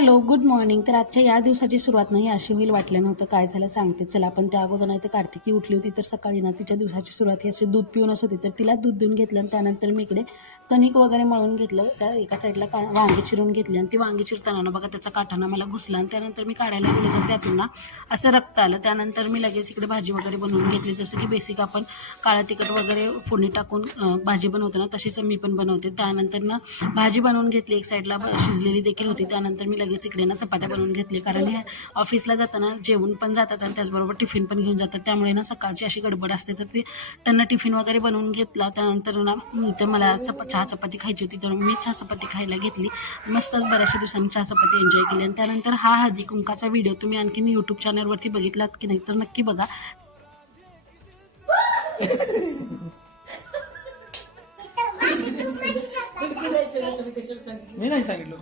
Hello good morning. तर आजच्या या दिवसाची सुरुवात नाही अशी होईल वाटलं नव्हतं. काय झालं सांगते. चला पण त्या अगोदर नाही तर कार्तिकी उठली होती तर सकाळी ना तिच्या दिवसाची सुरुवात ही अशी दूध पिऊनच होती. तर तिला दूध देऊन घेतलं आणि त्यानंतर मी इकडे कणिक वगैरे मळून घेतलं. त्या एका साईडला का वांगी चिरून घेतली आणि ती वांगी चिरताना ना बघा त्याचा काठाना मला घुसला आणि त्यानंतर मी काढायला गेले. तर त्यातून ना असं रक्त आलं. त्यानंतर मी लगेच इकडे भाजी वगैरे बनवून घेतली. जसं की बेसिक आपण काळा तिखट वगैरे फोडणी टाकून भाजी बनवतो ना तशीच मी पण बनवते. त्यानंतर ना भाजी बनवून घेतली. एक साईडला शिजलेली देखील होती. त्यानंतर मी लगेच लगेच इकडे ना चपात्या बनवून घेतली. कारण हे ऑफिसला जाताना जेवण पण जातात आणि त्याचबरोबर टिफिन पण घेऊन जातात. त्यामुळे ना सकाळची अशी गडबड असते. तर ते त्यांना टिफिन वगैरे बनवून घेतला. त्यानंतर ना तर मला चपा चहा चपाती खायची होती. तर मी चहा चपाती खायला घेतली. मस्तच बऱ्याचशा दिवसांनी चहा चपाती एन्जॉय केली. आणि त्यानंतर हा हळदी कुंकाचा व्हिडिओ तुम्ही आणखीन यूट्यूब चॅनलवरती बघितलात की नाही तर नक्की बघा. मी नाही सांगितलं.